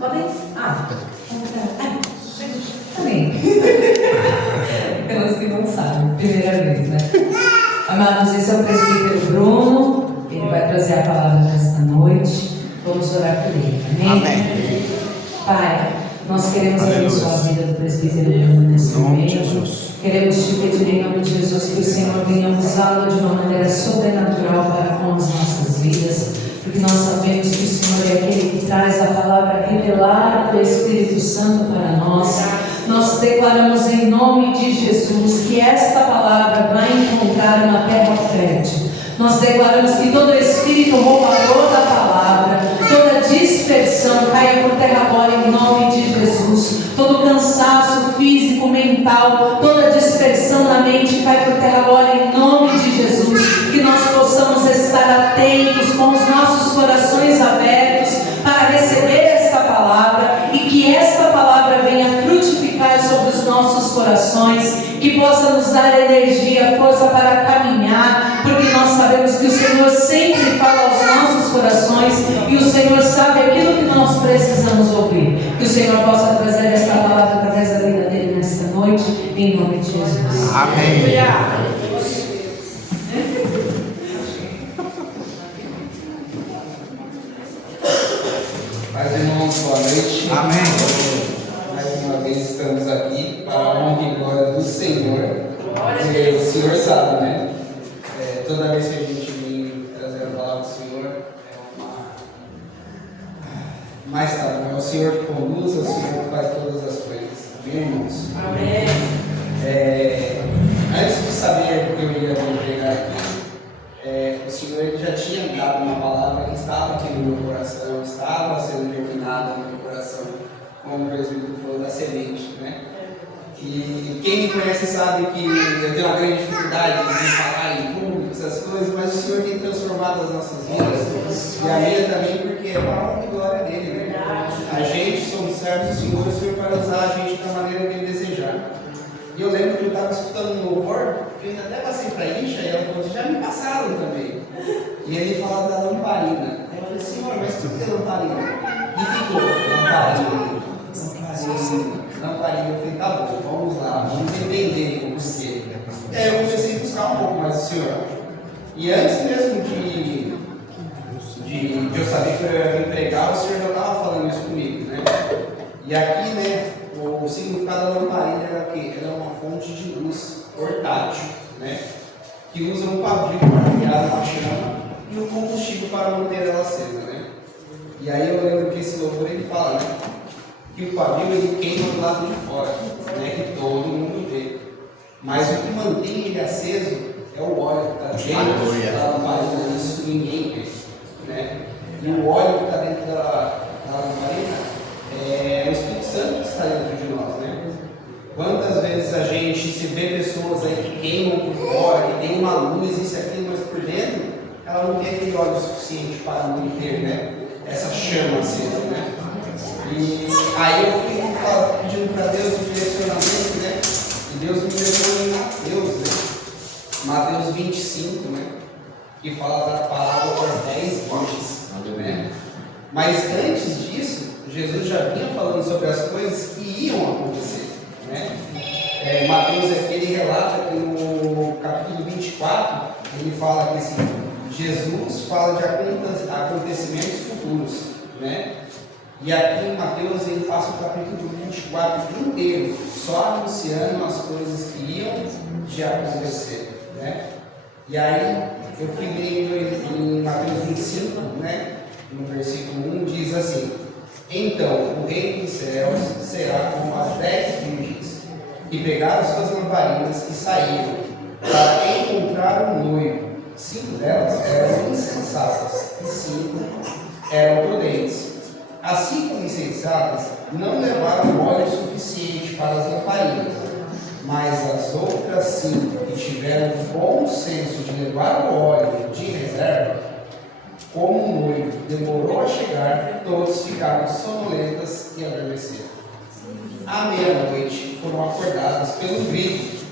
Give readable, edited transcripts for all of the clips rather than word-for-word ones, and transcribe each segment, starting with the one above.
Podem? Também. Pelas que não sabem, primeira vez, né? Amados, esse é o presbítero Bruno. Ele vai trazer a palavra nesta noite. Vamos orar por ele. Amém? Amém. Pai, nós queremos abençoar a vida do presbítero Bruno nesse momento. Queremos te pedir em nome de Jesus que o Senhor venha usá-lo de uma maneira sobrenatural para com as nossas vidas, porque nós sabemos que o Senhor é aquele que traz a palavra revelada do Espírito Santo para nós. Nós declaramos em nome de Jesus que esta palavra vai encontrar uma terra fértil. Nós declaramos que todo espírito roubador da palavra, toda dispersão caia por terra agora em nome de Jesus. Todo cansaço físico, mental, toda dispersão na mente cai por terra agora em nome de Jesus. Que nós possamos estar atentos com os nossos corações abertos para receber esta palavra e que esta palavra venha frutificar sobre os nossos corações, que possa nos dar energia, força para caminhar, porque nós sabemos que o Senhor sempre fala aos nossos corações e o Senhor sabe aquilo que nós precisamos ouvir. Que o Senhor possa trazer esta palavra através da vida dele nesta noite, em nome de Jesus. Amém. Paz, irmãos, boa noite. Amém. Mais uma vez estamos aqui para a honra e glória do Senhor. E o Senhor sabe, né? Toda vez que a gente vem trazer a palavra do Senhor, mais tarde, é o Senhor que conduz, é o Senhor que faz todas as coisas. Amém, irmãos? Amém. Antes de saber o que eu ia pregar aqui, o Senhor ele já tinha dado uma palavra que estava aqui no meu coração, estava sendo germinada no meu coração, como o presbítero falou da semente, né? E quem me conhece sabe que eu tenho uma grande dificuldade de falar em público, essas coisas, mas o Senhor tem transformado as nossas vidas, e a minha também, porque é para a honra e glória dele, né? A gente somos servos do Senhor, o Senhor vai usar a gente da maneira que ele desejar. E eu lembro que eu estava escutando um louvor, eu até passei para a Isha e ela falou, já me passaram também. E ele falava da lamparina. Aí eu falei, Senhor, mas por que lamparina? E ficou, lamparina. Lamparina. Eu falei, tá bom, vamos lá, vamos entender o porquê. E aí eu comecei a buscar um pouco mais do Senhor. E antes mesmo de eu saber que eu ia me pregar, o Senhor já estava falando isso comigo, né? E aqui, né, o significado da lamparina era o quê? Ela é uma fonte de luz portátil, né? Que usa um pavio para criar uma chama e um combustível para manter ela acesa, né? E aí eu lembro que esse louvor ele fala, né? Que o pavio ele queima do lado de fora, né? Que todo mundo vê. Mas o que mantém ele aceso é o óleo que está dentro da lamparina, isso ninguém vê, né? E o óleo que está dentro da lamparina é o Espírito Santo que está dentro de nós, né? Quantas vezes a gente se vê pessoas aí que queimam por fora, que tem uma luz, isso e aquilo, mas por dentro, ela não tem aquele óleo suficiente para manter, né? Essa chama acesa, né? E aí eu fui pedindo para Deus um direcionamento, né? E Deus me levou em Mateus, né? Mateus 25, né? Que fala da parábola das 10 virgens, né? Mas antes disso, Jesus já vinha falando sobre as coisas que iam acontecer, né? Mateus aqui, ele relata que no capítulo 24, ele fala que assim, Jesus fala de acontecimentos futuros, né? E aqui em Mateus ele passa o capítulo 24 inteiro só anunciando as coisas que iam de acontecer, né? E aí eu fui lendo em Mateus 25, né? No versículo 1 diz assim: então o reino dos céus será como as 10 virgens que pegaram suas lamparinas e saíram para encontrar um noivo. 5 delas eram insensatas e 5 eram prudentes. As 5 insensatas não levaram óleo suficiente para as lamparinas, mas as outras 5 que tiveram o bom senso de levar o óleo de reserva, como o noivo demorou a chegar, todos ficaram sonolentas e adormeceram. À meia-noite foram acordadas pelo grito: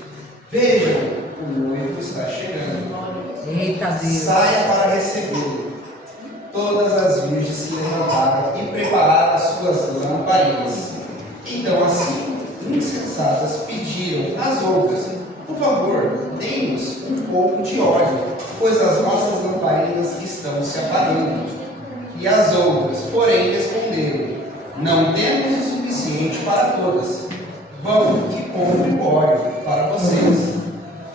vejam, o noivo está chegando. Eita Deus. Saia para recebê-lo. todas as virgens se levantaram e prepararam as suas lamparinas. Então as 5 insensatas pediram às outras: por favor, dê-nos um pouco de óleo, pois as nossas lamparinas estão se apagando. E as outras, porém, responderam: não temos o suficiente para todas. Vão e comprem óleo para vocês.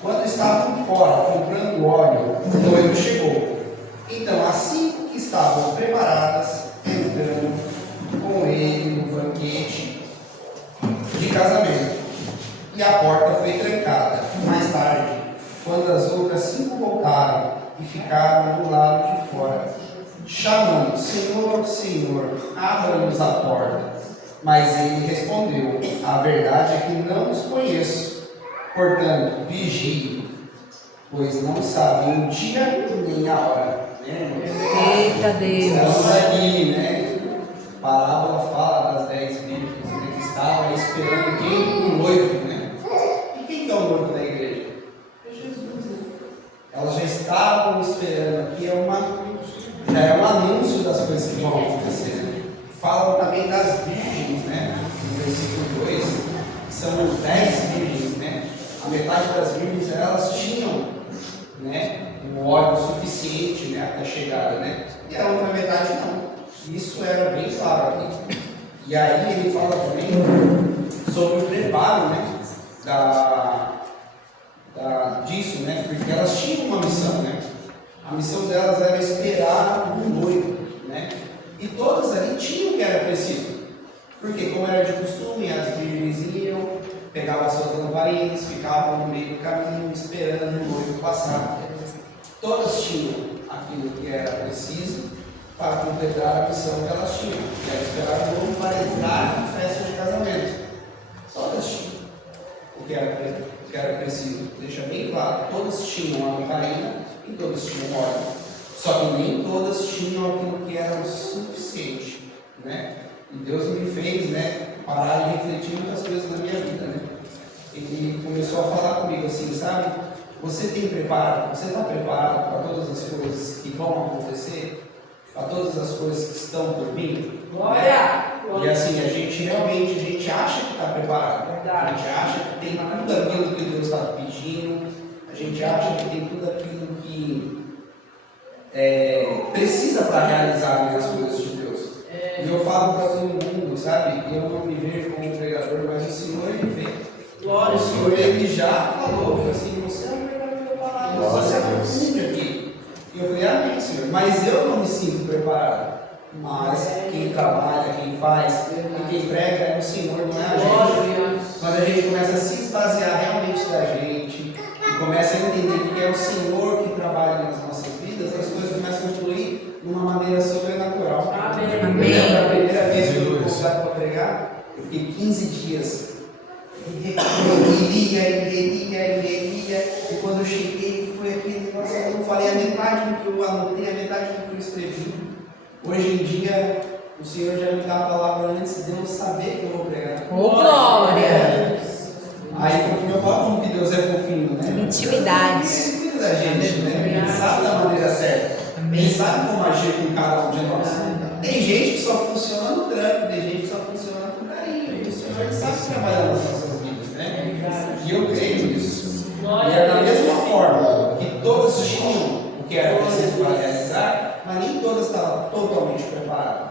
Quando estavam fora comprando óleo, o noivo chegou. Então as 5 que estavam preparadas entraram com ele no banquete de casamento. E a porta foi trancada. Mais tarde, quando as outras 5 voltaram e ficaram do lado de fora, chamando: Senhor, Senhor, abra-nos a porta. Mas ele respondeu: a verdade é que não os conheço. Portanto, vigiem, pois não sabem o dia nem a hora. Eita Deus! Estamos aqui, né? A parábola fala das 10 virgens, que estavam esperando quem? O noivo, né? E quem que é o noivo da igreja? É Jesus, né? Elas já estavam esperando. Aqui já é um anúncio das coisas que vão acontecer. Né? Falam também das virgens, né? No versículo 2, que são os 10 virgens, né? A metade das virgens, elas tinham, né, um óleo suficiente, né, até a chegada, né? E a outra metade não. Isso era bem claro aqui. E aí ele fala também sobre o preparo, né, disso, né? Porque elas tinham uma missão, né? A missão delas era esperar um noivo, né? E todas ali tinham o que era preciso. Porque, como era de costume, as virgens iam, pegavam suas lamparinas, ficavam no meio do caminho, esperando o noivo passar. Todas tinham aquilo que era preciso para completar a missão que elas tinham, que era esperar o noivo para entrar na festa de casamento. Todas tinham o que era preciso. Deixa bem claro, todas tinham a lamparina e todas tinham óleo. Só que nem todas tinham aquilo que era o suficiente, né? E Deus me fez, né, parar e refletir muitas coisas na minha vida, né? Ele começou a falar comigo assim, sabe? Você está preparado para todas as coisas que vão acontecer? Para todas as coisas que estão por vir? Glória! E assim, a gente acha que está preparado. A gente acha que tem tudo aquilo que Deus está pedindo. A gente acha que tem tudo aquilo que precisa para realizar as coisas de Deus. E eu falo para todo mundo, sabe? Eu não me vejo como um pregador, mas o Senhor ele vê. Glória! O Senhor ele já falou assim: você é um pregador da palavra, você é um aqui. E eu falei: amém, Senhor. Mas eu não me sinto preparado. Mas quem trabalha, quem faz, e quem prega é o Senhor, não é a gente. Quando a gente começa a se esvaziar realmente da gente e começa a entender que é o Senhor que trabalha nas nossas vidas, as coisas começam a fluir de uma maneira sobrenatural. Amém. Eu lembro a primeira vez que eu fui convidado para pregar, eu fiquei 15 dias. Lia, e quando eu cheguei, foi aquele negócio, eu não falei a metade do que eu anotei, a metade do que eu escrevi. Hoje em dia, o Senhor já me dá a palavra antes de eu saber que eu vou pregar. Ô, glória! Aí eu falo como que Deus é fofinho, né? Intimidade. Ele cuida da gente, né? Ele sabe da maneira certa. Ele sabe como agir com cada um de nós. Tem gente que só funciona no trampo, tem gente que só funciona com carinho. E o Senhor ele sabe trabalhar nas nossas vidas, né? E eu creio nisso. E é da mesma forma que todas tinham o que era preciso para realizar, mas nem todas estavam totalmente preparadas.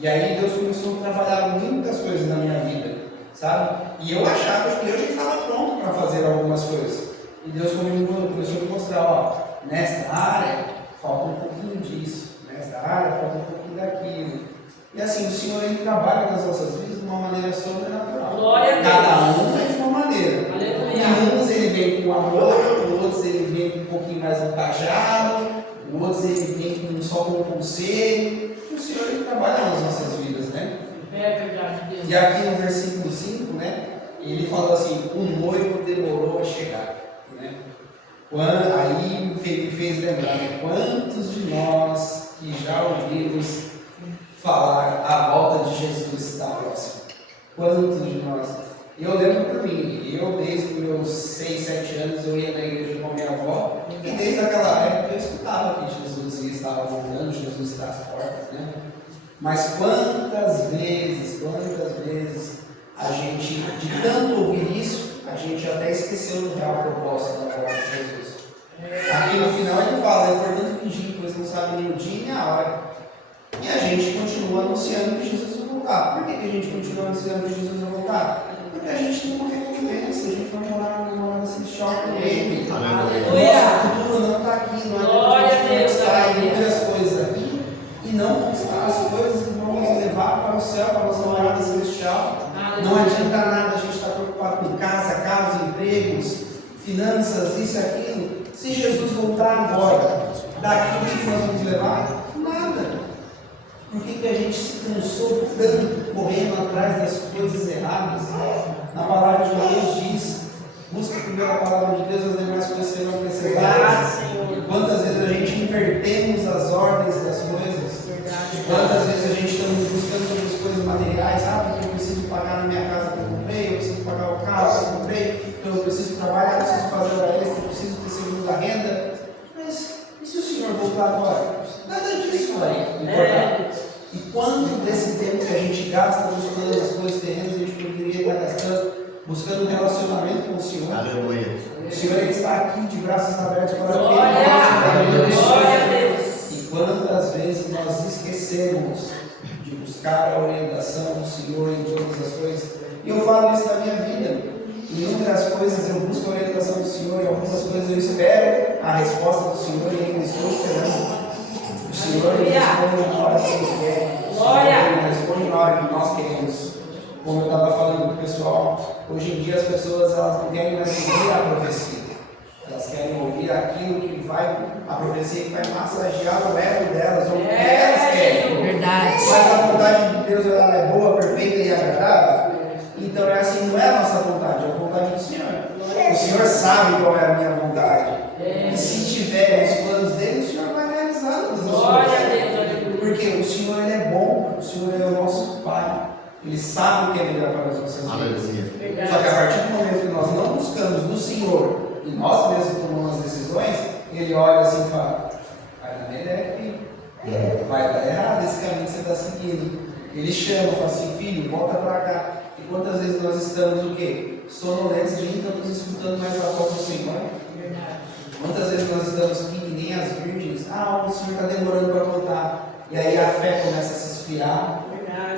E aí Deus começou a trabalhar muitas coisas na minha vida, sabe? E eu achava que eu já estava pronto para fazer algumas coisas. E Deus começou a me mostrar, ó, nesta área falta um pouquinho disso, nesta área falta um pouquinho daquilo. E assim, o Senhor ele trabalha nas nossas vidas de uma maneira sobrenatural. Glória a Deus. Cada um é de uma maneira. Aleluia. E uns ele vem com amor, outros ele vem com um pouquinho mais encajado, outros ele vem só com um conselho. E o Senhor ele trabalha nas nossas vidas, né? É verdade, Deus. E aqui no versículo 5, né, ele fala assim: o noivo demorou a chegar, né? Aí me fez lembrar, né, quantos de nós que já ouvimos falar a volta de Jesus está próxima? Quantos de nós? Eu lembro por mim, eu desde os meus 6, 7 anos eu ia na igreja com a minha avó, e desde aquela época eu escutava que Jesus ia estavam voltando, Jesus está às portas, né? Mas quantas vezes a gente, de tanto ouvir isso, a gente até esqueceu do real propósito da volta de Jesus. Aqui no final ele fala, portanto vigiem, pois não sabem nem o dia nem a hora. E a gente continua anunciando que Jesus vai voltar. Por que a gente continua anunciando que Jesus vai voltar? Porque a gente tem uma recompensa, a gente vai morar numa celestial com Ele. Nosso futuro não está aqui, não é que a gente conquistar e muitas coisas aqui e não conquistar as coisas que vão nos levar para o céu, para a nossa morada celestial. Não adianta nada a gente estar preocupado com casa, carros, empregos, finanças, isso e aquilo. Se Jesus voltar agora, daqui o que nós vamos levar? Nada. Por que a gente se cansou tanto correndo atrás das coisas erradas? Na palavra de Deus diz, busca primeiro a palavra de Deus, as demais coisas serão acrescentadas. Quantas vezes a gente invertemos as ordens das coisas? Quantas vezes a gente está buscando as coisas materiais? Porque eu preciso pagar na minha casa que eu comprei, eu preciso pagar o carro que eu comprei, então eu preciso trabalhar, eu preciso fazer hora extra, eu preciso ter seguro da renda. Mas e se o Senhor voltar agora? Nada disso vai importar. E quanto desse tempo que a gente gasta buscando as coisas terrenas, a gente poderia estar gastando, buscando um relacionamento com o Senhor? Aleluia. O Senhor ele está aqui de braços abertos para que Glória a Deus. E quantas vezes nós esquecemos de buscar a orientação do Senhor em todas as coisas? E eu falo isso na minha vida. Em inúmeras coisas eu busco a orientação do Senhor, em algumas coisas eu espero a resposta do Senhor e ainda estou esperando. O Senhor ele responde na hora que Ele quer. O Senhor ele responde na hora que nós queremos. Como eu estava falando para o pessoal, hoje em dia as pessoas elas não querem mais ouvir a profecia. Elas querem ouvir aquilo que vai, a profecia que vai massagear o ego delas, ou o que elas querem. Verdade. Mas a vontade de Deus ela é boa, perfeita e agradável. Então é assim, não é a nossa vontade, é a vontade do Senhor. O Senhor sabe qual é a minha vontade. E se tiver os planos dele, o Senhor vai realizar todas as coisas. Porque o Senhor ele é bom, o Senhor é o nosso Pai. Ele sabe o que é melhor para as nossas vidas. Só que a partir do momento que nós não buscamos no Senhor e nós mesmos tomamos as decisões, Ele olha assim e fala, vai dar merda, vai dar errado esse caminho que você está seguindo. Ele chama, fala assim, filho, volta para cá. E quantas vezes nós estamos o quê? Sonolentos de não estamos escutando mais a voz do Senhor? Quantas vezes nós estamos aqui que nem as virgens? O Senhor está demorando para voltar. E aí a fé começa a se esfriar.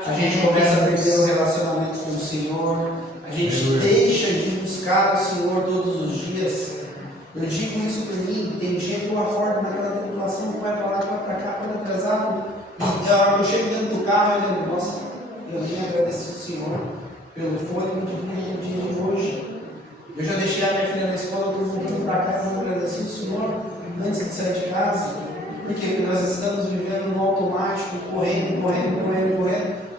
A gente começa a perder o relacionamento com o Senhor. A gente deixa de buscar o Senhor todos os dias. Eu digo isso por mim. Tem gente lá fora naquela tribulação que vai para lá, vai para cá, vai atrasado. E eu chego dentro do carro e eu nossa, eu nem agradeço ao Senhor pelo fôlego de vida no dia de hoje. Eu já deixei a minha filha na escola, eu estou voltando para casa, não agradeci ao Senhor antes de sair de casa. Por quê? Porque nós estamos vivendo no automático, correndo,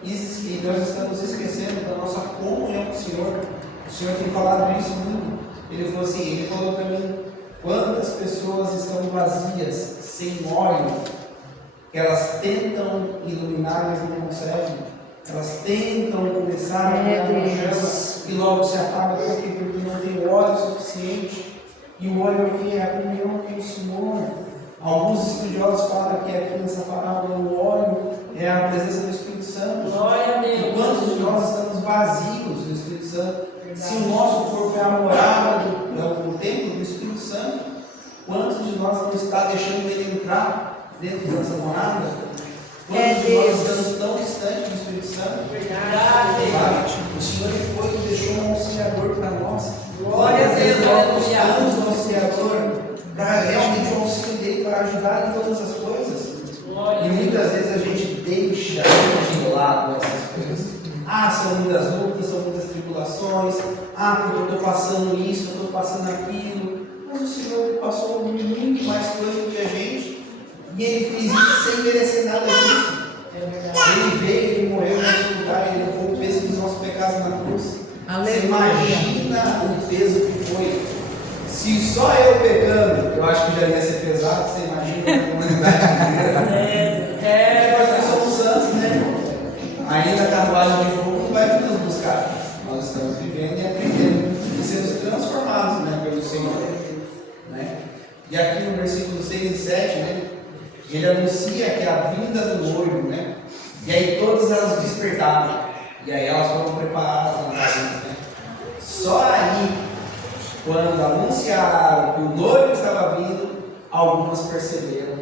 e nós estamos esquecendo da nossa comunhão com o Senhor. O Senhor tem falado isso muito. Ele falou para mim, quantas pessoas estão vazias, sem óleo, que elas tentam iluminar, mas não conseguem. Elas tentam começar a criar uma chama e logo se apaga porque não tem óleo suficiente. E o óleo aqui é a comunhão com o Senhor. Alguns estudiosos falam que aqui nessa parábola o óleo é a presença do Espírito Santo. Glória a Deus. E quantos de nós estamos vazios do Espírito Santo? Se o nosso corpo é a morada do templo do Espírito Santo, quantos de nós não está deixando ele entrar dentro dessa morada? Quantos de nós estamos tão distantes do Espírito Santo? Verdade. O Senhor foi e deixou um auxiliador para nós. Glória a Deus. Nós buscamos o auxiliador para realmente o auxílio dele para ajudar em todas as coisas. E muitas vezes a gente deixa de lado essas coisas. São muitas lutas, são muitas tribulações. Porque eu estou passando isso, eu estou passando aquilo. Mas o Senhor passou muito mais coisa do que a gente. E Ele fez isso sem merecer nada disso. Ele veio, Ele morreu no nosso lugar, Ele levou o peso dos nossos pecados na cruz. Você imagina o peso que foi. Se só eu pecando, eu acho que já ia ser pesado. Você imagina a comunidade inteira. Nós somos santos, né? Ainda a carruagem de fogo não vai nos buscar. Nós estamos vivendo e aprendendo e sendo transformados, né, pelo Senhor. Né? E aqui no versículo 6 e 7, né, Ele anuncia que é a vinda do noivo, né? E aí todas elas despertaram. E aí elas foram preparadas na casa, né? Só aí, quando anunciaram que o noivo estava vindo, algumas perceberam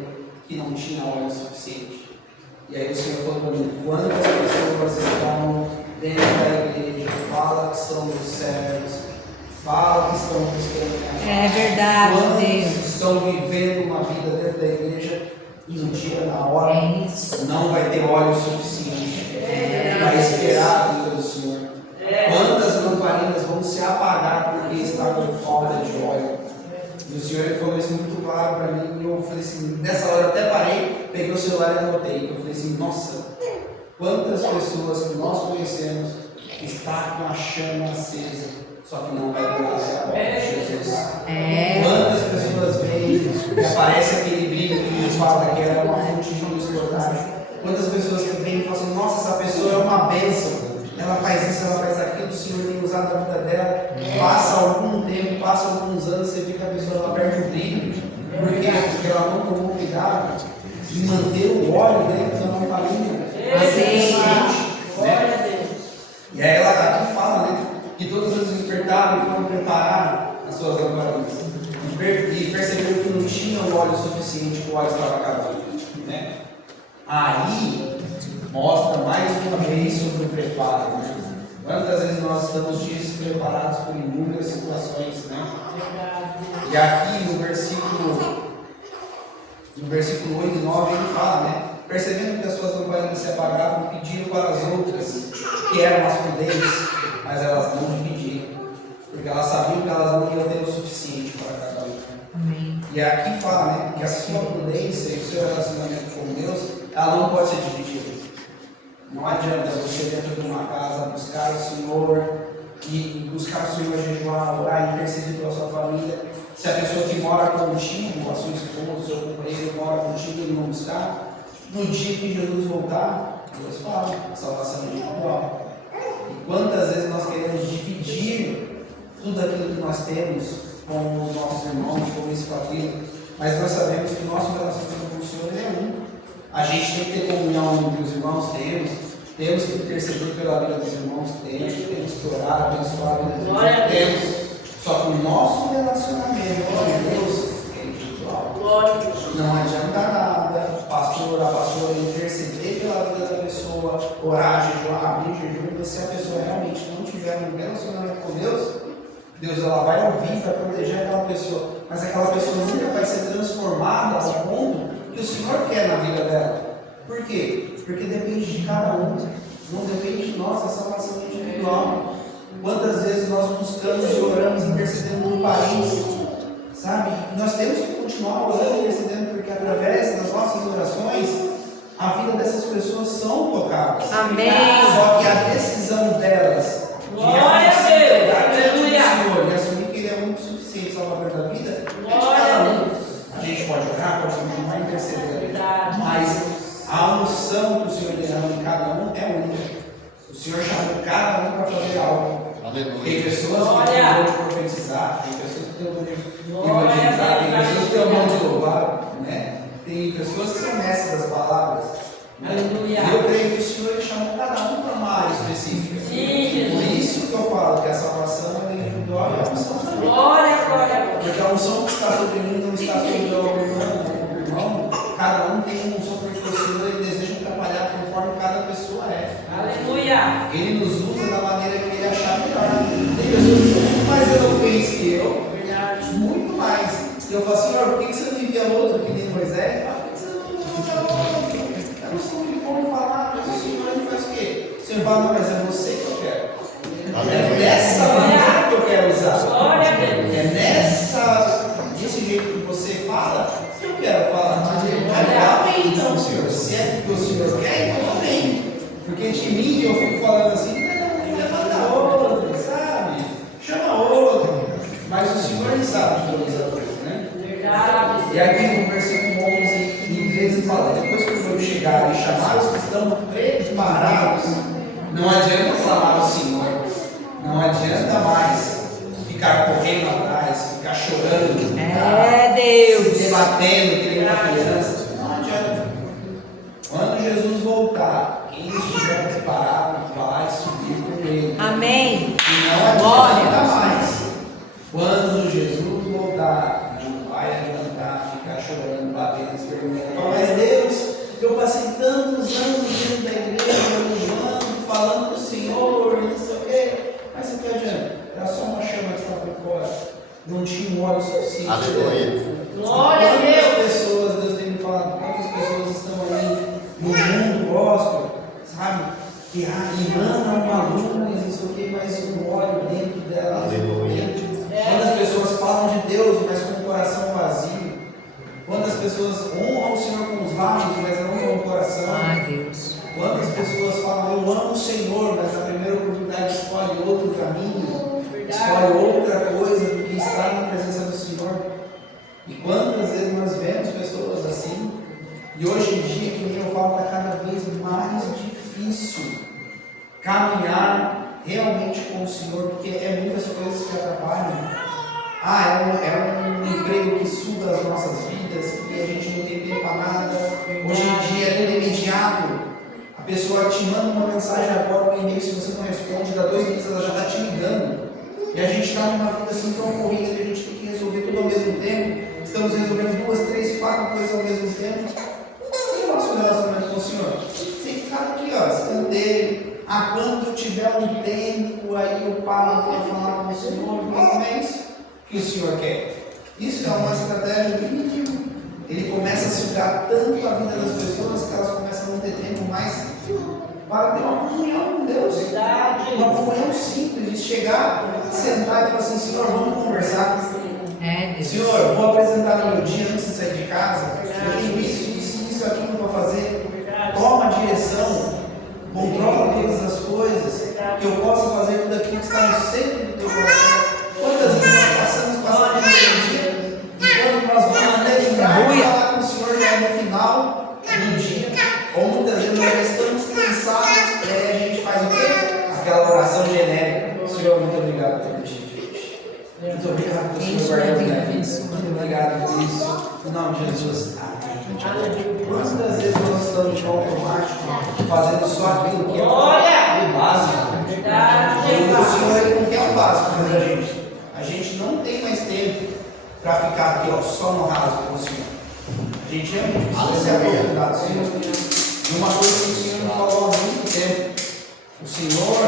que não tinha óleo suficiente. E aí o Senhor falou para mim: quantas pessoas estão dentro da igreja, fala que são dos servos, fala que estão buscando minha face. É verdade, Quantos Deus. estão vivendo uma vida dentro da igreja e no dia, na hora, É isso. não vai ter óleo suficiente para esperar a vinda do Senhor. Quantas lamparinas vão se apagar porque está com falta de óleo? E o Senhor ele falou isso muito claro para mim. E eu falei assim, nessa hora eu até parei, peguei o celular e anotei. Eu falei assim, nossa, quantas pessoas que nós conhecemos está com a chama acesa, só que não vai durar até a volta de Jesus. Quantas pessoas veem e aparece aquele brilho que nos fala que era uma fonte de luz total. Quantas pessoas que vêm e falam assim, nossa, essa pessoa é uma bênção. Ela faz isso, ela faz aquilo, o Senhor tem usado a vida dela. Passa algum tempo, passa alguns anos, você vê que a pessoa ela perde o brilho. Por quê? Porque ela não tomou cuidado de manter o óleo dentro da lamparina. E aí ela aqui fala, né? Que todas as despertaram e foram preparar as suas lamparinas. E perceberam que não tinha o óleo suficiente, que o óleo estava acabando. Né? Aí mostra mais uma vez sobre o preparo. Né? Quantas vezes nós estamos despreparados por inúmeras situações, né? E aqui no versículo 8 e 9 ele fala, né? Percebendo que as suas lamparinas se apagavam, pediram para as outras, que eram as prudentes, mas elas não dividiram, porque elas sabiam que elas não iam ter o suficiente para cada uma. Amém. E aqui fala, né, que a sua prudência e o seu relacionamento com Deus, ela não pode ser dividida. Não adianta você dentro de uma casa buscar o Senhor e buscar o Senhor, jejuar, orar, interceder pela sua família. Se a pessoa que mora contigo, a sua esposa, o seu companheiro mora contigo e não buscar, no dia que Jesus voltar, Deus fala, a salvação é individual. E quantas vezes nós queremos dividir tudo aquilo que nós temos com os nossos irmãos, com isso, com aquilo, mas nós sabemos que o nosso relacionamento com o Senhor é um. A gente tem que ter comunhão entre os irmãos, temos que interceder pela vida dos irmãos, temos que orar, abençoar a vida dos irmãos, temos. Só que o nosso relacionamento com Deus é individual. Não adianta nada, a pastora interceder pela vida da pessoa, orar, jejuar, abrir jejum, mas se a pessoa realmente não tiver um relacionamento com Deus ela vai ouvir, vai proteger aquela pessoa, mas aquela pessoa nunca vai ser transformada ao ponto que o Senhor quer na vida dela. Por quê? Porque depende de cada um, não depende de nós, a salvação é individual. Quantas vezes nós buscamos e oramos, intercedendo por parentes, sabe? Nós temos que continuar orando e intercedendo, porque através das nossas orações, a vida dessas pessoas são tocadas. Amém. Só que a decisão delas de Senhor e assumir que Ele é o único suficiente salvador da vida, é de cada um. A gente pode orar, pode continuar intercedendo, mas a unção que o Senhor derrama em cada um é única. O Senhor chamou cada um para fazer algo. Aleluia. Tem pessoas que têm o dom de profetizar, tem pessoas que têm o dom de evangelizar, tem pessoas que têm o dom de louvar, né? Tem pessoas que são mestres das palavras. Aleluia. Eu creio que o Senhor ele chamou cada um para uma área específica. Sim, Por isso que eu falo que a salvação é individual e a unção também. Glória. Porque a unção que está sobre mim não está sobre o irmão. Cada um tem uma unção sobre o Senhor e deseja trabalhar conforme cada pessoa é. Aleluia. Ele nos usa da maneira que ele achar melhor. Tem pessoas que são muito mais eloquentes que eu, muito mais. E eu falo, Senhor, por que você não envia outro que nem Moisés? Por que você não envia outro? Eu não sou muito bom em falar, mas o Senhor ele faz o quê? O Senhor fala, não, mas é você que eu quero. É dessa maneira que eu quero usar. Glória a Deus. É desse jeito que você fala que eu quero falar. Amém, então, Senhor. Se é porque o Senhor quer, então amém. Porque de mim eu fico falando assim, não, levanta outro, sabe? Chama outro. Mas o Senhor ele sabe de todas as coisas, né? Verdade. E aqui no versículo 11 e 13 fala, depois que o Senhor chegar e chamar os que estão preparados, não adianta clamar o Senhor, não adianta mais ficar correndo atrás, ficar chorando, É Deus. se debatendo, que nem uma criança. Não adianta voltar, quem estiver preparado vai subir com ele. Amém. E não Glória. adianta mais. Quando Jesus voltar, não vai adiantar ficar chorando, batendo, experimentando. Mas Deus, eu passei tantos anos dentro da igreja, louvando, falando do Senhor, não sei o quê. Mas o que adianta? Era só uma chama que estava por fora. Não tinha um óleo suficiente. Aleluia. Glória a Deus. Quantas pessoas, Deus tem me falado, quantas pessoas estão aí no mundo gospel, sabe? Que emanam uma luz, não sei o quê, mas o óleo dentro dela. Aleluia. Quantas pessoas falam de Deus, mas com o coração vazio. Quantas pessoas honram o Senhor com os lábios, mas não com o coração. Ai, Deus. Quantas pessoas falam, eu amo o Senhor, mas na primeira oportunidade escolhe outro caminho, escolhe outra coisa do que estar na presença do Senhor. E quantas vezes nós vemos pessoas assim, e hoje em dia, que nem eu falo, está cada vez mais difícil caminhar realmente com o Senhor, porque é muitas coisas que atrapalham. É um emprego que suga as nossas vidas, que a gente não tem tempo para nada. Hoje em dia é tudo imediato. A pessoa te manda uma mensagem agora, um e-mail, se você não responde, dá 2 minutos ela já está te ligando. E a gente está numa vida assim tão corrida que a gente tem que resolver tudo ao mesmo tempo. Estamos resolvendo 2, 3, 4 coisas ao mesmo tempo. E o nosso relacionamento com o Senhor? Tem que ficar aqui, ó, escanteio. Quando eu tiver um tempo, aí eu paro para falar com o Senhor, mas não é isso que o Senhor quer. Isso é uma estratégia do inimigo. Ele começa a sugar tanto a vida das pessoas que elas começam a não ter tempo mais para ter uma comunhão com Deus. Uma comunhão simples, de chegar, sentar e falar assim, Senhor, vamos conversar. Senhor, vou apresentar no meu dia antes de sair de casa. Eu tenho isso, aquilo para fazer. Toma a direção, controla todas as coisas, que eu possa fazer tudo aquilo que está no centro do teu coração. Quantas vezes nós passamos do dia, e quando nós vamos lembrar e falar com o Senhor já no final do dia, ou muitas vezes nós já estamos cansados, e aí a gente faz o quê? Aquela oração genérica. Senhor, muito obrigado pelo dia de hoje. Muito obrigado pelo Senhor guardar minha vida. Muito obrigado por isso. Em nome de Jesus. Amém. Quantas vezes nós estamos no automático, fazendo só aquilo que é o básico? O Senhor ele não quer o básico para a gente. A gente não tem mais tempo para ficar aqui ó, só no raso com o Senhor. A gente precisa se aprofundar do Senhor. E uma coisa que o Senhor me falou há muito tempo: o Senhor,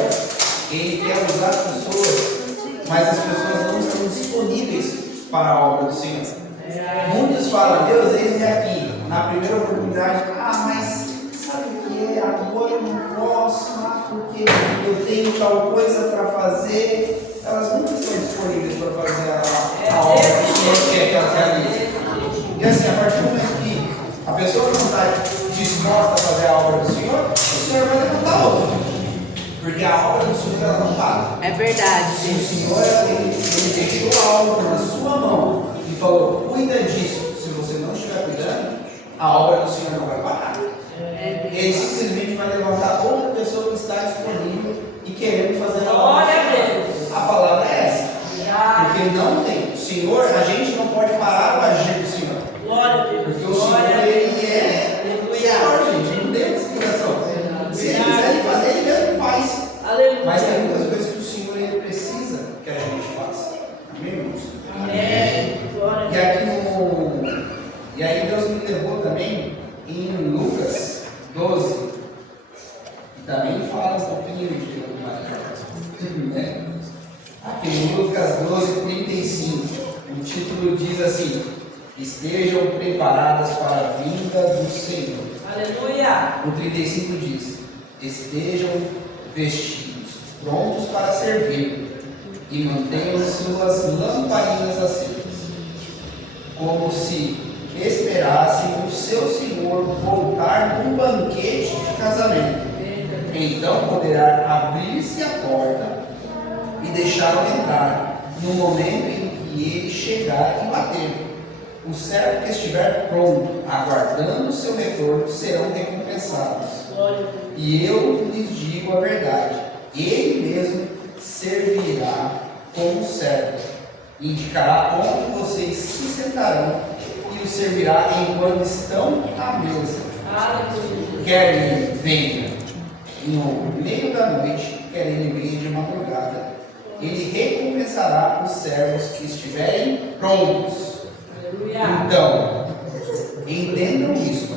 ele quer usar as pessoas, mas as pessoas não estão disponíveis para a obra do Senhor. Muitos falam, Deus, eis-me aqui. Na primeira oportunidade, mas sabe o que é? Agora eu não posso, porque eu tenho tal coisa para fazer. Elas nunca estão disponíveis para fazer a obra que o Senhor quer que elas realizem. E assim, a partir do momento que a pessoa não está disposta a fazer a obra do Senhor vai levantar outra. Porque a obra do Senhor ela não para. É verdade. O Senhor ele deixou a obra na sua mão e falou: cuida disso. Se você não estiver cuidando, a obra do Senhor não vai parar. Ele simplesmente vai levantar outra pessoa que está disponível e querendo fazer a obra. Glória a Deus. A palavra é essa. Porque não tem. O Senhor, a gente não pode parar o agir do Senhor. Glória a Deus. Porque o Senhor, ele é Senhor, gente. Não tem explicação. Se ele quiser fazer, ele mesmo faz. Aleluia. Mas tem muitas coisas que o Senhor ele precisa que a gente faça. Amém, irmãos? Amém. Glória a Deus. E aí Deus me levou também em Lucas 12. E também fala um pouquinho de né? Aqui em Lucas 12, 35. O título diz assim: estejam preparadas para a vinda do Senhor. Aleluia. O 35 diz: estejam vestidos, prontos para servir, e mantenham suas lamparinas acesas, como se esperassem o seu Senhor voltar num banquete de casamento. Então poderá abrir-se a porta e deixá-lo entrar, no momento em que ele chegar e bater. O servo que estiver pronto, aguardando o seu retorno, serão recompensados. E eu lhes digo a verdade: ele mesmo servirá como servo, indicará onde vocês se sentarão e os servirá enquanto estão à mesa. Quer ele venha no meio da noite, quer ele venha de madrugada. Ele recompensará os servos que estiverem prontos. Então, entendam isso.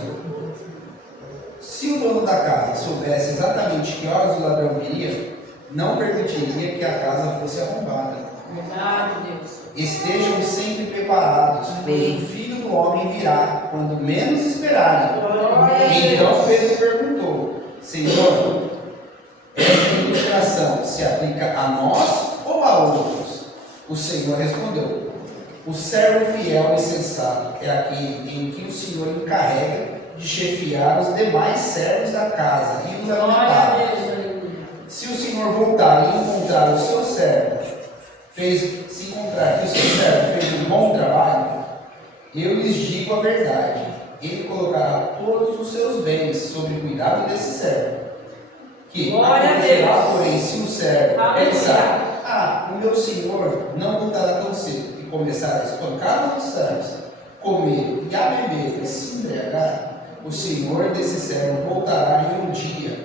Se o dono da casa soubesse exatamente que horas o ladrão viria, não permitiria que a casa fosse arrombada. Estejam sempre preparados, pois o Filho do Homem virá quando menos esperarem. Então Pedro perguntou: Senhor, esta ilustração se aplica a nós ou a outros? O Senhor respondeu: o servo fiel e sensato é aquele em que o Senhor encarrega de chefiar os demais servos da casa e os alimentar. Se o Senhor voltar e encontrar o seu servo, se encontrar que o seu servo fez um bom trabalho, eu lhes digo a verdade: ele colocará todos os seus bens sob o cuidado desse servo. Que acontecerá, porém, se o servo pensar: o meu senhor não voltará tão cedo, e começar a espancar os servos, comer e a beber e se embriagar, o senhor desse servo voltará em um dia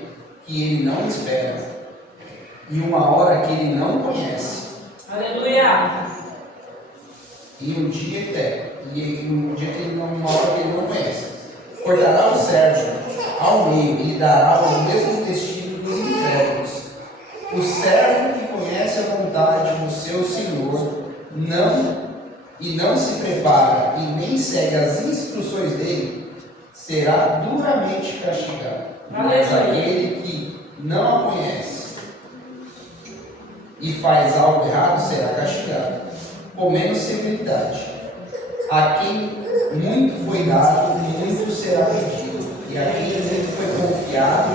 que ele não espera, e uma hora que ele não conhece. Aleluia! E um dia uma hora que ele não conhece. Cortará o servo ao meio e lhe dará o mesmo destino dos incrédulos. O servo que conhece a vontade do seu senhor não se prepara e nem segue as instruções dele, será duramente castigado. Mas aquele que não a conhece e faz algo errado será castigado, com menos severidade. A quem muito foi dado, muito será pedido, e a quem muito foi confiado,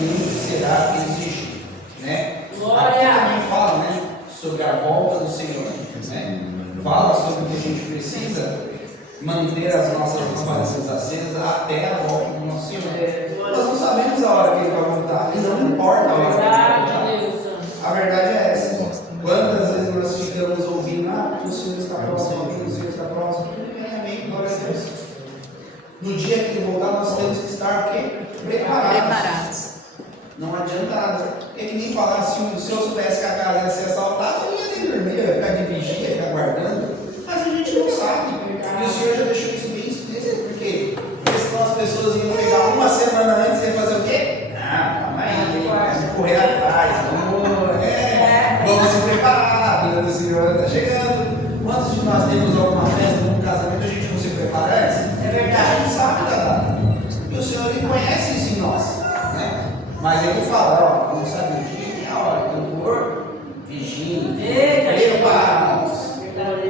muito será exigido. Né? Aqui também fala, né, sobre a volta do Senhor. Né? Fala sobre que a gente precisa manter as nossas lamparinas acesas até a volta do nosso Senhor. Nós não sabemos a hora que Ele vai voltar, e não importa a hora que Ele vai voltar. A verdade é essa. Quantas vezes nós ficamos ouvindo: o Senhor está próximo, o Senhor está próximo. Amém, glória a Deus. No dia que Ele voltar, nós temos que estar o quê? Preparados. Não adianta nada. Ele nem falar assim: se eu soubesse que a casa ia ser assaltada, eu ia nem dormir, eu ia ficar de vigia, ia ficar guardando. Mas a gente não sabe. E o Senhor já deixou isso bem explícito, porque senão as pessoas iam pegar uma semana antes e iam fazer o quê? Calma aí, vamos correr atrás. Vamos se preparar, a vida do Senhor está chegando. Quantos de nós temos alguma festa, algum casamento, a gente não se prepara antes? É verdade. A gente sabe da data. E o Senhor Ele conhece isso em nós. Né? Mas Ele fala: não sabe o dia e a hora. Então, por vigiem, preparados.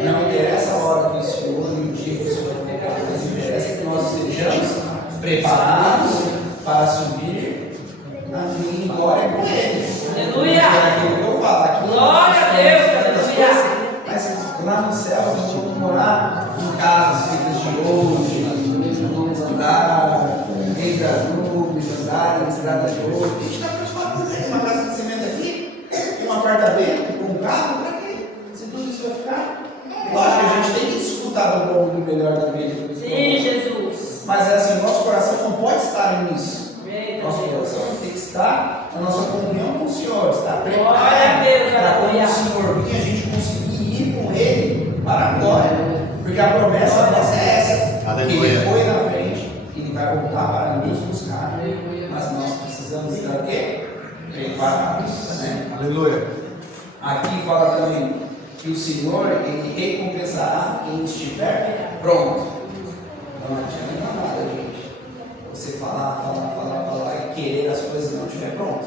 Não interessa a hora que o Senhor e o dia que o Senhor vai voltar, mas interessa que nós estejamos preparados para subir na minha glória com Ele. Aleluia! É aquilo que eu falo aqui. Glória a Deus! Aleluia! Mas lá no céu nós vamos morar em casas feitas de ouro, vamos andar entre as nuvens, andar em estrada de ouro. A gente está preocupado com isso. Uma casa de cimento aqui, um apartamento, um carro, para quê? Se tudo isso vai ficar. Lógico que a gente tem que desfrutar do bom e do melhor da vida. Sim, Jesus. Mas é assim, nosso coração não pode estar nisso. Nosso coração tem que estar na nossa comunhão com o Senhor, estar preparado para quando o Senhor vir, a gente conseguir ir com Ele para a glória. Porque a promessa nossa é essa: que Ele foi na frente, Ele vai voltar para nos buscar. Mas nós precisamos estar o quê? Preparados. Né? Aleluia. Aqui fala também que o Senhor Ele recompensará quem estiver pronto. Não adianta nada, gente. Você falar e querer as coisas não estiver pronto.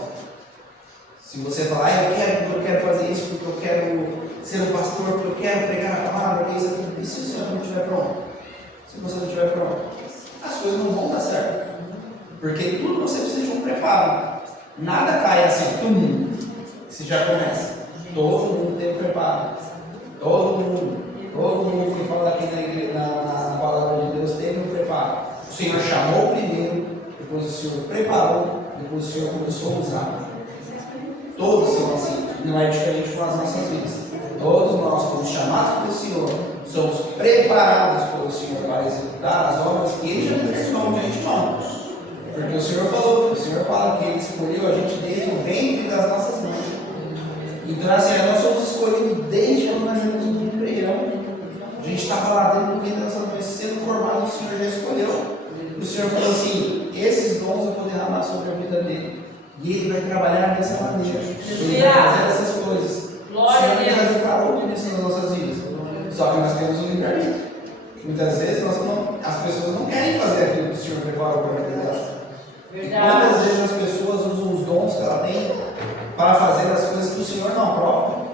Se você falar: eu quero fazer isso porque eu quero ser um pastor, porque eu quero pregar a palavra, e se o Senhor não estiver pronto? Se você não estiver pronto, as coisas não vão dar certo. Porque tudo você precisa de um preparo. Nada cai assim, você já começa. Todo mundo tem um preparo. Todo mundo que fala aqui na palavra de Deus teve um preparo. O Senhor chamou primeiro, depois o Senhor preparou, depois o Senhor começou a usar. Todos são assim, não é diferente com as nossas vidas. Todos nós, como chamados pelo Senhor, somos preparados pelo Senhor para executar as obras que Ele já determinou de antemão. Porque o Senhor fala que Ele escolheu a gente desde o ventre das nossas mães. Então, assim, nós somos escolhidos desde quando nós éramos um embrião. A gente estava lá dentro do ventre das nossas mães, sendo formado, o Senhor já escolheu. E o Senhor falou assim: esses dons eu vou derramar sobre a vida dele. E ele vai trabalhar dessa maneira. Ele vai fazer essas coisas. O Senhor já declarou tudo isso nas nossas vidas. Só que nós temos um livre-arbítrio. Muitas vezes as pessoas não querem fazer aquilo que o Senhor preparou para a vida delas. Quantas vezes as pessoas usam os dons que ela tem para fazer as coisas que o Senhor não aprova?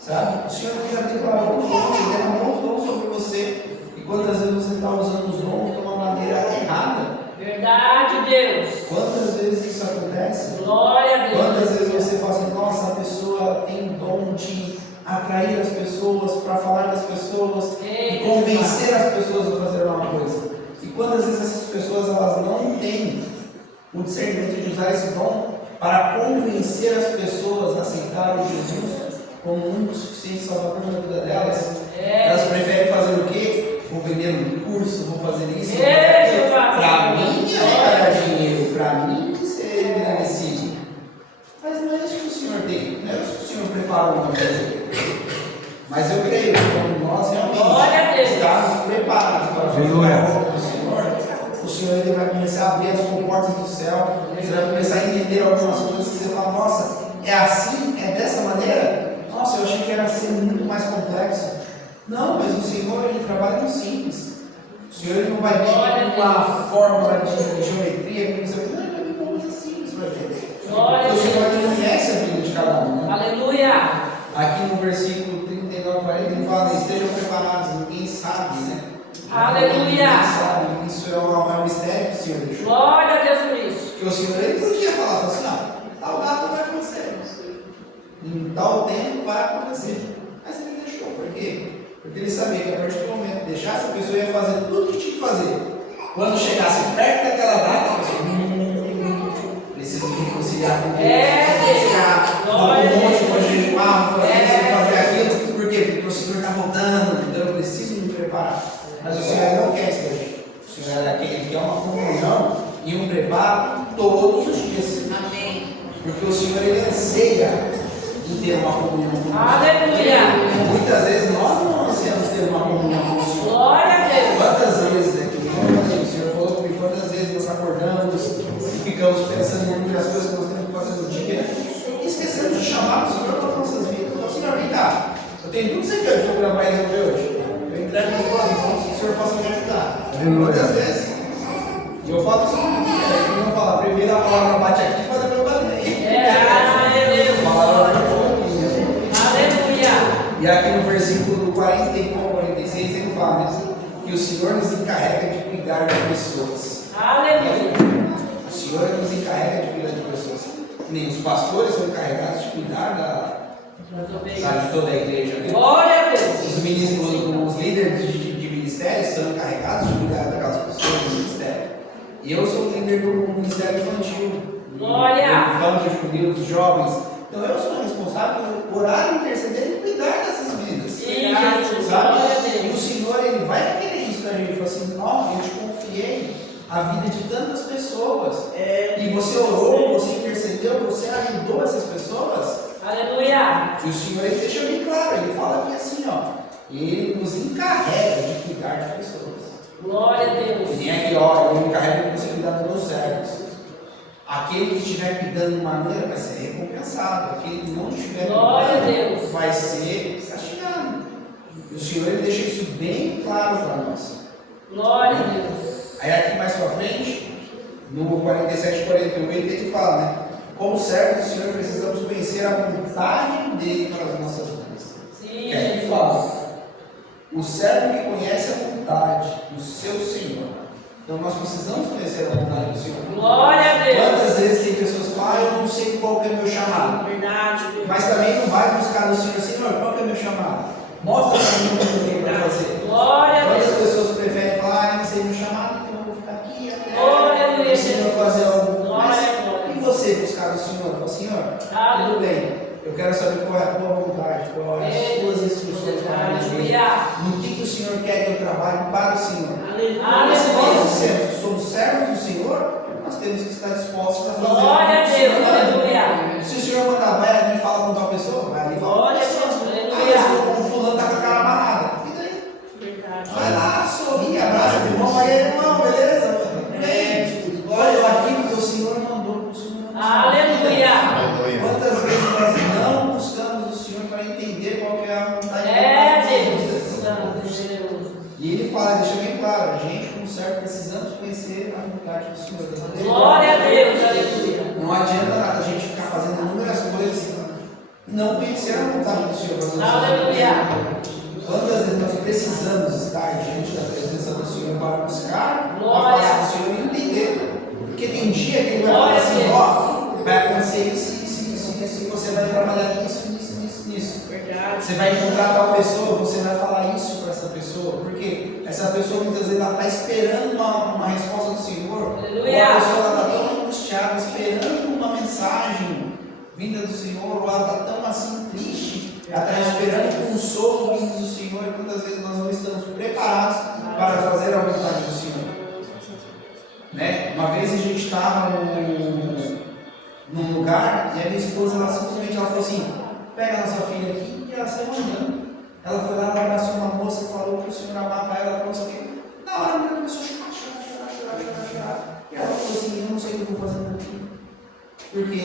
Sabe? O Senhor já declarou os dons, Ele derramou os dons sobre você. E quantas vezes você está usando os dons de uma maneira errada? Verdade, Deus. Quantas vezes isso acontece? Glória a Deus. Quantas vezes você fala assim: nossa, a pessoa tem o dom de atrair as pessoas, para falar das pessoas e convencer as pessoas a fazer uma coisa. E quantas vezes essas pessoas elas não têm o discernimento de usar esse dom para convencer as pessoas a aceitarem Jesus como o único suficiente salvador na vida delas? Elas preferem fazer o quê? Vou vender um curso, vou fazer isso, para mim é dinheiro, para mim você decide. Mas não é isso que o Senhor tem, não é isso que o Senhor preparou para fazer. Mas eu creio que quando nós realmente estamos preparados para fazer a obra do Senhor, Ele vai começar a abrir as comportas do céu, você vai começar a entender algumas coisas que você fala: nossa, é assim, é dessa maneira? Nossa, eu achei que era ser muito mais complexo. Não, mas o Senhor, Ele trabalha no simples. O Senhor, Ele não vai vir com uma fórmula de geometria, que você vai dizer: não, Ele vai vir com coisas simples para ver. Porque o Senhor, Ele conhece a vida de cada um. Né? Aleluia. Aqui no versículo 39, 40, ele fala: estejam preparados, ninguém sabe, né? Aleluia. Ninguém sabe, isso é um mistério que o Senhor deixou. Glória a Deus por isso. Porque o Senhor, Ele podia falar assim: tal data vai acontecer, em tal tempo vai acontecer. Mas Ele deixou, por quê? Porque Ele sabia que a partir do momento que deixasse, a pessoa ia fazer tudo o que tinha que fazer. Quando chegasse perto daquela data, a pessoa preciso me reconciliar com Deus. Vou um monte, vou jejuar, vou fazer isso, vou fazer aquilo. Por quê? Porque o Senhor está voltando, então eu preciso me preparar. Mas o Senhor não quer isso da gente. O Senhor Ele quer uma comunhão e um preparo todos os dias. Amém. Porque o Senhor, Ele anseia em ter uma comunhão com Deus. Aleluia. Muitas vezes nós não ansiamos ter uma comunhão com o Senhor. Glória a Deus. Quantas vezes aqui, o Senhor falou comigo, quantas vezes nós acordamos e ficamos pensando em muitas coisas que nós temos que fazer no dia e esquecemos de chamar o Senhor para as nossas vidas. Então, Senhor, vem cá, eu tenho tudo isso aqui que eu vou resolver hoje. Eu entrego nas tuas mãos, que o Senhor possa me ajudar. Muitas vezes. E eu falo isso no dia, eu não falo, primeiro a palavra bate aqui para depois bater. Aleluia. E aqui no versículo 44, 46, ele fala que o Senhor nos encarrega de cuidar de pessoas. Aleluia. O Senhor nos encarrega de cuidar de pessoas. Nem os pastores são encarregados de cuidar de toda a igreja. Né? Glória a Deus. Os ministros, os líderes de ministérios são encarregados de cuidar daquelas pessoas do ministério. E eu sou líder do ministério infantil. Glória. Infantil, juvenil, dos jovens. Então eu sou responsável por orar, interceder e cuidar dessas vidas. Sim, Jesus. Sabe? Glória a Deus. E o Senhor, Ele vai querer isso da gente. Ele fala assim: não, eu te confiei a vida de tantas pessoas. E você orou, você intercedeu, você ajudou essas pessoas. Aleluia. E o Senhor, Ele deixa bem claro. Ele fala aqui assim, Ele nos encarrega de cuidar de pessoas. Glória a Deus. E nem aqui, eu me encarrego de você cuidar dos meus servos. Aquele que estiver cuidando de maneira vai ser recompensado. Aquele que não estiver cuidando vai ser castigado. E o Senhor, Ele deixa isso bem claro para nós. Glória a Deus. Aí aqui mais para frente, no 47 e 48, ele fala, né? Como servos do Senhor, precisamos conhecer a vontade dEle para as nossas vidas. Sim. Que aí fala: o servo que conhece a vontade do seu Senhor. Então nós precisamos conhecer a vontade do Senhor. Glória a Deus. Quantas vezes tem pessoas que falam: eu não sei qual que é o meu chamado. Verdade. Mas também não vai buscar no Senhor: Senhor, qual que é o meu chamado? Mostra para mim o que eu tenho para fazer. Glória a Deus. Quantas pessoas preferem falar: não sei o meu chamado, então eu vou ficar aqui até Glória o Senhor fazer algo. Glória. E você buscar o Senhor? Fala: Senhor, tudo bem, eu quero saber qual é a tua vontade, qual é as tuas instruções para a minha vida. No que o Senhor quer que eu trabalhe para o Senhor. Aleluia. Se nós somos servos do Senhor, nós temos que estar dispostos a fazer. Glória a Deus, aleluia. Se o Senhor mandar, vai ali e fala com tal pessoa, vai ali e fala com Glória a tal pessoa. Deus, Ah, mas o fulano tá com a cara amarrada. E daí? Verdade. Vai lá, sorri, abraça o irmão, aí irmão, beleza? Olha aquilo que o Senhor mandou, o Senhor mandou. Aleluia. Quantas vezes nós não buscamos o Senhor para entender qual que é a vontade Deus. de Santo Deus? Deus. E ele fala, deixa bem claro, a gente, como servo, precisamos conhecer a vontade do Senhor. Glória a Deus, aleluia. Não adianta nada a gente ficar fazendo inúmeras coisas e não conhecer a vontade do Senhor. Aleluia. Quantas vezes nós precisamos estar diante da presença do Senhor para buscar Glória. a face do Senhor e entender? Porque tem dia que ele vai falar assim, ó, vai acontecer isso, e você vai trabalhar nisso. Verdade. Você vai encontrar tal pessoa, você vai falar isso para essa pessoa, porque essa pessoa muitas vezes ela está esperando uma resposta do Senhor, Aleluia. ou a pessoa está tão angustiada, esperando uma mensagem vinda do Senhor, ou ela está tão assim triste, ela está esperando um consolo vindo do Senhor, e muitas vezes nós não estamos preparados para fazer a vontade do Senhor. Né? Uma vez a gente estava num lugar e a minha esposa ela simplesmente falou assim, pega a nossa filha aqui e ela saiu andando. Ela foi lá, ela abraçou uma moça e falou que o Senhor amava ela, falou assim, na hora a menina começou a chorar. E ela falou assim, eu não sei o que eu vou fazer aqui. Porque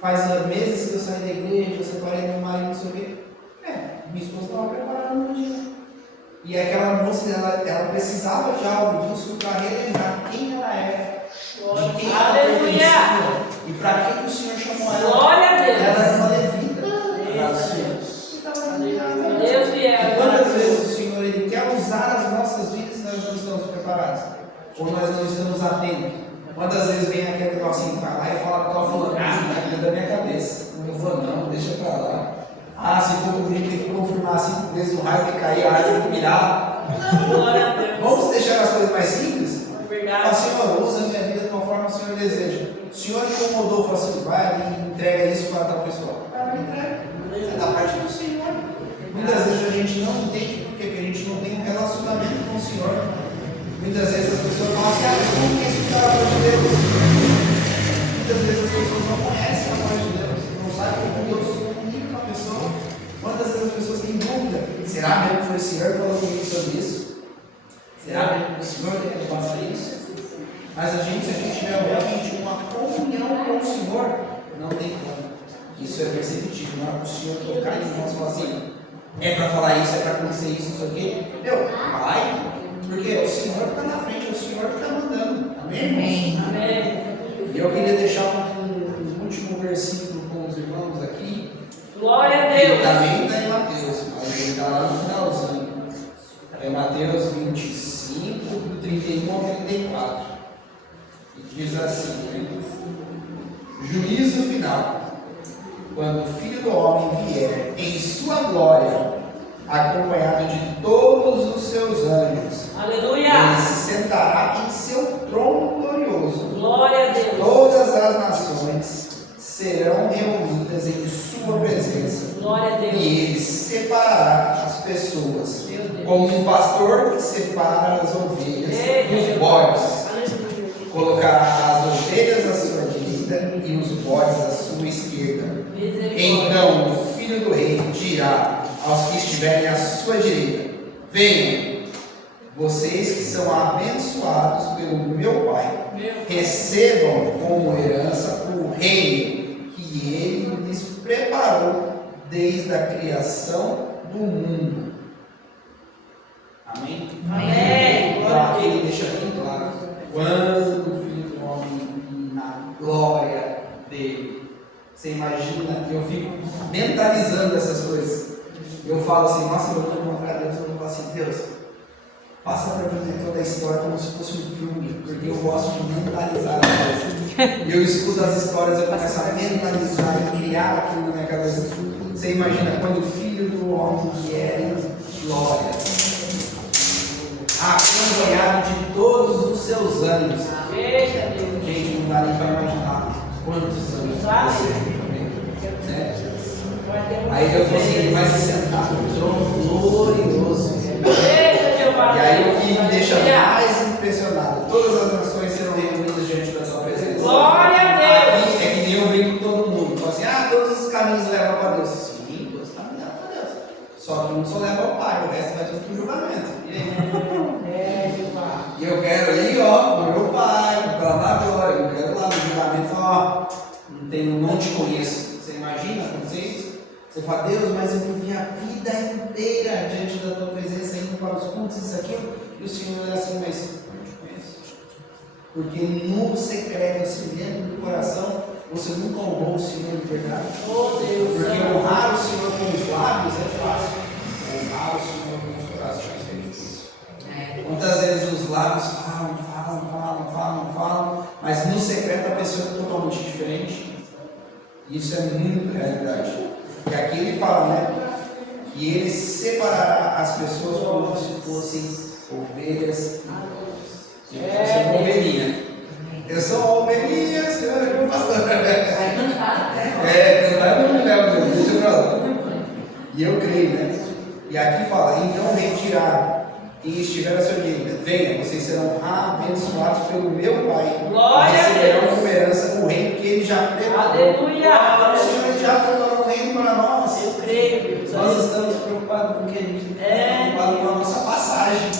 faz meses que eu saí da igreja, eu separei meu marido, não sei o quê. Minha esposa estava preparando um dia. E aquela moça, ela precisava de algo disso para relembrar quem ela era, de quem ela pertencia e para que o Senhor chamou ela. Glória a Deus. Ela era uma levita. Deus vier. Quantas vezes o Senhor ele quer usar as nossas vidas e nós não estamos preparados? Ou nós não estamos atentos? Quantas vezes vem aquele negócio assim, vai lá e fala para o fulano, dentro da minha cabeça. Não vou não, deixa para lá. Se for comigo, tem que confirmar 5 vezes o raio que cair, a árvore que virar. Glória a Deus. Vamos deixar as coisas mais simples? Verdade. Senhor, usa a minha vida conforme o Senhor deseja. O Senhor incomodou, falou assim, vai ali e entrega isso para tal pessoa. Vai, entrega. É da parte do Senhor. Muitas vezes a gente não entende por quê? Porque a gente não tem um relacionamento com o Senhor. Muitas vezes as pessoas falam assim, mas eu não conheço a voz de Deus. Muitas vezes as pessoas não conhecem a voz de Deus, não sabem como Deus se comunica com a pessoa. Quantas vezes as pessoas têm dúvida? Será mesmo que foi o Senhor que falou comigo sobre isso? Será mesmo que o Senhor quer que eu faça isso? Mas se a gente tiver realmente uma comunhão com o Senhor, não tem como. Isso é perceptível. Na hora que o Senhor tocar em nós e falar assim, é para falar isso, é para acontecer isso, não sei o quê. Vai. Porque é o Senhor que está na frente, é o Senhor que está mandando. Amém? Amém. E eu queria deixar um último versículo com os irmãos aqui. Glória a Ele Deus. também está em Mateus, mas ele está lá no finalzinho. É Mateus 25, do 31 ao 34. E diz assim, juízo final. Quando o Filho do Homem vier em sua glória, acompanhado de todos os seus anjos, Aleluia. ele se sentará em seu trono glorioso. Glória a Deus. Todas as nações serão reunidas em sua presença. Glória a Deus. E ele separará as pessoas, Meu Deus. como um pastor que separa as ovelhas Eita, dos bodes. Colocará as ovelhas à sua direita e os bodes à sua esquerda. Misericórdia. Então o Filho do Rei dirá aos que estiverem à sua direita: venham, vocês que são abençoados pelo meu Pai, recebam como herança o reino que ele lhes preparou desde a criação do mundo. Amém? Amém. Então aqui ele deixa bem claro, quando o Filho do Homem vir na glória dele. Você imagina, eu fico mentalizando essas coisas. Eu falo assim, nossa, eu vou encontrar Deus, eu vou falar assim, Deus, passa para mim toda a história como se fosse um filme, porque eu gosto de mentalizar as coisas. E eu escuto as histórias, eu começo a mentalizar e criar aquilo na minha cabeça. Você imagina quando o Filho do Homem vier em glória, acompanhado de todos os seus anjos. Eita, Deus. Gente, não dá nem para imaginar quantos anos vai ser. Né? Aí eu falei assim, ele vai se sentar no trono glorioso. Eita, Jeová. E aí o que me deixa mais impressionado, todas as nações serão reunidas diante da sua presença. nos leva para Deus? Sim, Deus está me levando para Deus. Só que um só leva ao Pai, o resto vai tudo para o julgamento. E aí? E eu quero ir, ó, com meu Pai, para lá glória. Eu quero lá no julgamento falar, ó, não te conheço. Você imagina acontecer isso? Você fala, Deus, mas eu vivi a vida inteira diante da tua presença, indo para os cultos, isso, aquilo. E o Senhor é assim, mas eu não te conheço. Porque no secreto, assim, dentro do coração, você nunca honrou o Senhor de verdade. Oh, Deus. Porque honrar o Senhor com os lábios é fácil. Honrar o Senhor com os corações é difícil. Quantas vezes os lábios falam, mas no secreto a pessoa é totalmente diferente. Isso é muito realidade. E aqui ele fala, né? Que ele separará as pessoas como se fossem ovelhas. Eu sou uma ovelhinha. Eu sou uma ovelhinha, Senhor, é meu pastor. Vai cantar, né? Cantar não me leva, Deus, deixa eu falar. E eu creio, né? E aqui fala, então retirar quem estiver a seu direita. Venha, vocês serão abençoados pelo meu Pai. Glória a receberão Deus. como herança o reino que ele já preparou. Aleluia. O Senhor já preparou o reino para nós. Eu creio, Deus. Nós estamos preocupados com o que a gente está preocupado com a nossa passagem.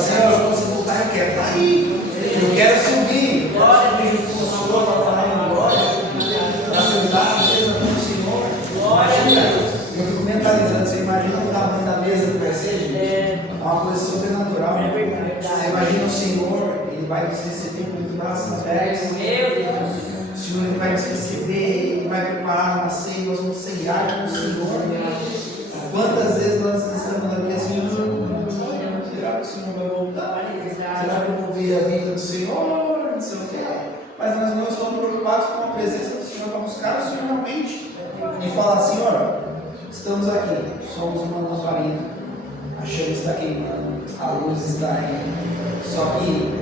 Senhor, quando você voltar, eu quero estar aí. Eu quero subir. Glória a Deus. Com o Senhor, para falar em glória. Para sentar na mesa com o Senhor. Glória a Deus. Eu fico mentalizando. Você imagina o tamanho da mesa que vai ser, gente? É uma coisa sobrenatural. É verdade. Você imagina o Senhor, Ele vai nos receber com os braços abertos. Meu Deus. O Senhor ele vai nos receber, Ele vai preparar uma ceia, nós vamos ceiar com o Senhor. Quantas vezes nós estamos aqui assim, será que o Senhor vai voltar? Será que eu vou ver a vida do Senhor? Não sei o que. Mas nós não estamos preocupados com a presença do Senhor, para buscar o Senhor realmente. E falar, Senhor, estamos aqui, somos uma lamparina, a chama está queimando, a luz está aí. Só que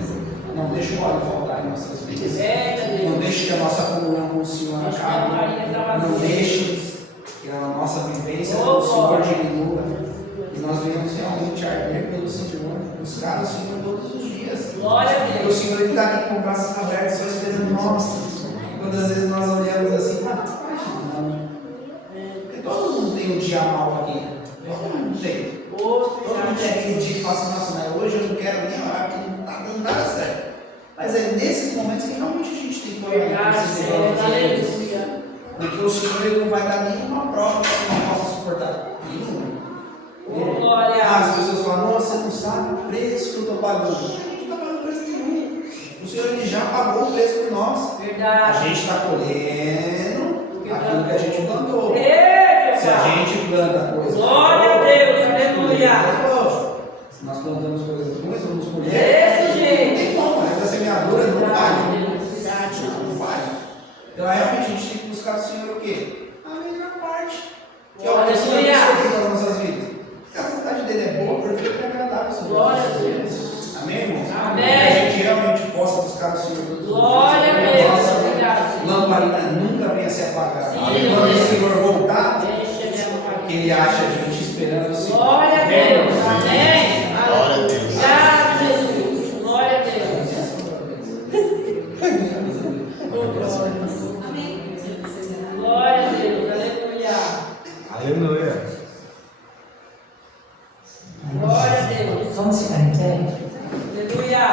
não deixe o óleo faltar em nossas vidas. Não deixe que a nossa comunhão com o Senhor acabe. Não deixe que a nossa vivência com o Senhor diminua. E nós venhamos realmente arder pelo Senhor, buscar o Senhor todos os dias. Glória a Porque o Deus. Senhor está aqui com os braços abertos, só esperando nós. Quantas vezes nós olhamos assim, não. Porque todo mundo tem um dia mal aqui. Todo mundo tem. Todo mundo tem aquele dia que fala assim, nossa, mas hoje eu não quero nem orar, porque não está dando nada certo. Mas é nesses momentos que realmente a gente tem que orar. Aleluia. Porque o Senhor ele não vai dar nenhuma prova que você não possa suportar. Nenhuma. Glória. As pessoas falam, nossa, você não sabe o preço que eu estou pagando. A gente não está pagando preço nenhum. O Senhor ele já pagou o preço por nós. Verdade. A gente está colhendo aquilo que a gente plantou. Eita. Se a gente planta coisas. Glória a Deus, aleluia. Se nós plantamos coisas ruins, vamos colher. Desse jeito. Não tem como, essa semeadura não vai. Verdade. Não vai. Então realmente a gente tem que buscar o Senhor o quê? A melhor parte. Que é o que o Senhor quer para as nossas vidas. Porque a vontade dele é boa, perfeita e agradável. Glória a Deus. Amém, irmãos? Amém. Que a gente realmente possa buscar o Senhor todos os dias. Glória a Deus. Obrigado. Lamparina nunca venha se apagar. Sim. Quando o Senhor voltar, Deixa minha que Ele acha a gente esperando o Senhor. Glória a Deus. Amém. Glória a Deus. Obrigado, Jesus. Glória a Deus. Glória a Deus. Aleluia. Aleluia. Glória a Deus. Vamos ficar em pé? Aleluia.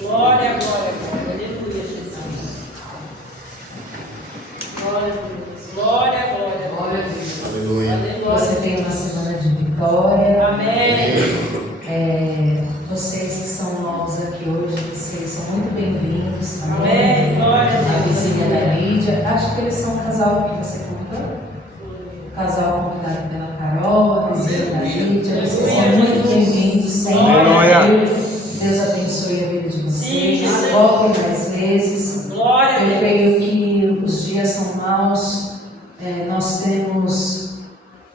Glória, glória, glória. Aleluia, Jesus. Glória a Deus. Glória, glória, glória a Deus. Aleluia. Você tem uma semana de vitória. Amém. Vocês que são novos aqui hoje, vocês são muito bem-vindos. Tá bom? Amém. Glória a A Deus. vizinha da Lídia. Acho que eles são um casal que você contou. Casal convidado pela Carol, a vizinha da Lídia. Vocês são muito bem-vindos sempre. Aleluia. Deus abençoe a vida de vocês. Sim, Jesus. Voltem mais vezes. Glória a Eu Deus. creio que os dias são maus. Nós temos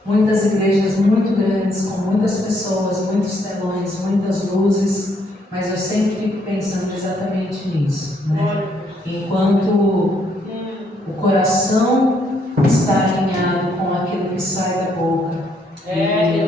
muitas igrejas muito grandes, com muitas pessoas, muitos telões, muitas luzes, mas eu sempre fico pensando exatamente nisso, né? Enquanto o coração está alinhado com aquilo que sai da boca,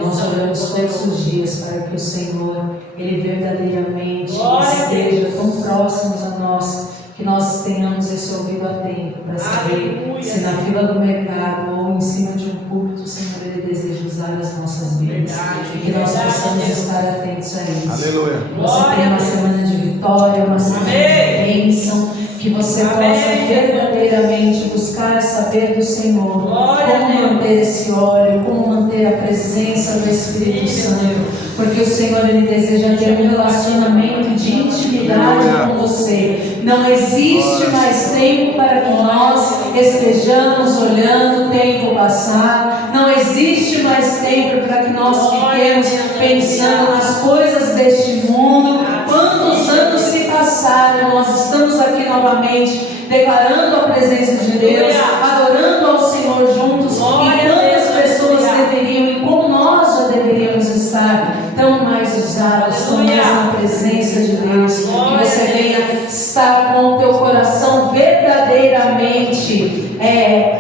nós oramos todos os dias para que o Senhor, Ele verdadeiramente Glória a Deus. esteja tão próximo a nós, Que nós tenhamos esse ouvido atento para saber Aleluia. se na fila do mercado ou em cima de um púlpito o Senhor Ele deseja usar as nossas vidas. Verdade, E que nós verdade, possamos Deus. estar atentos a isso. Aleluia. Que você tenha uma semana de vitória, uma semana Amém. de bênção. Que você Amém. possa verdadeiramente buscar saber do Senhor Glória a como Deus. manter esse óleo, como manter a presença do Espírito Sim, Santo. meu Deus. Porque o Senhor Ele deseja ter um relacionamento de intimidade Aleluia. com você. Não existe Glória. mais tempo para que nós estejamos olhando o tempo passar. Não existe mais tempo para que nós fiquemos pensando nas coisas deste mundo. Quantos anos se passaram, nós estamos aqui novamente declarando a presença de Deus, adorando ao Senhor juntos. E quantas pessoas deveriam e como nós já deveríamos estar tão mais usados, tão mais na presença de Deus. Que você venha estar com o teu coração verdadeiramente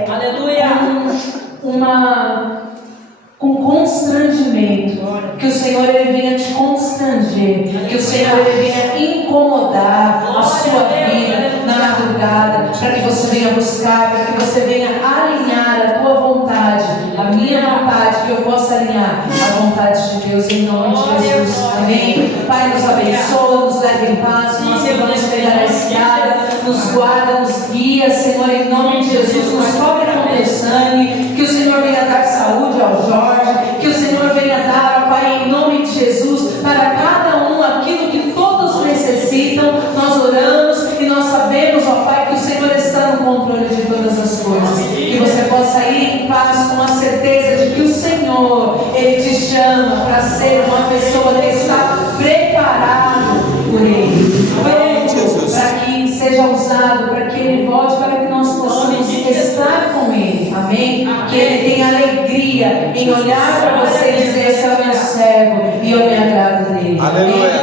Aleluia. com constrangimento. Que o Senhor Ele venha te constranger. Que o Senhor Ele venha incomodar a sua vida na madrugada. Para que você venha buscar, para que você venha alinhar a tua vontade, a minha vontade, que eu possa alinhar a vontade de Deus em nome de Jesus. Amém. Pai, nos abençoa, nos leva em paz. Nós que vamos pegar a estrada, nos guarda, nos guia, Senhor, em nome de Jesus. Nos cobre com teu sangue. Que o Senhor venha dar saúde ao Jorge. Que o Senhor venha dar, ó Pai, em nome de Jesus, para cada um aquilo que todos necessitam. Nós oramos e nós sabemos, ó Pai, que o Senhor está no controle de todas as coisas. Que você possa ir em paz com a certeza de que o Senhor, Ele te chama para ser uma pessoa que está preparado por Ele. Pronto para que seja usado, para que Ele volte, para que nós possamos estar com Ele. Amém? Que Ele tenha alegria em olhar para você e dizer: esse é o meu servo e eu me agrado dele. Aleluia.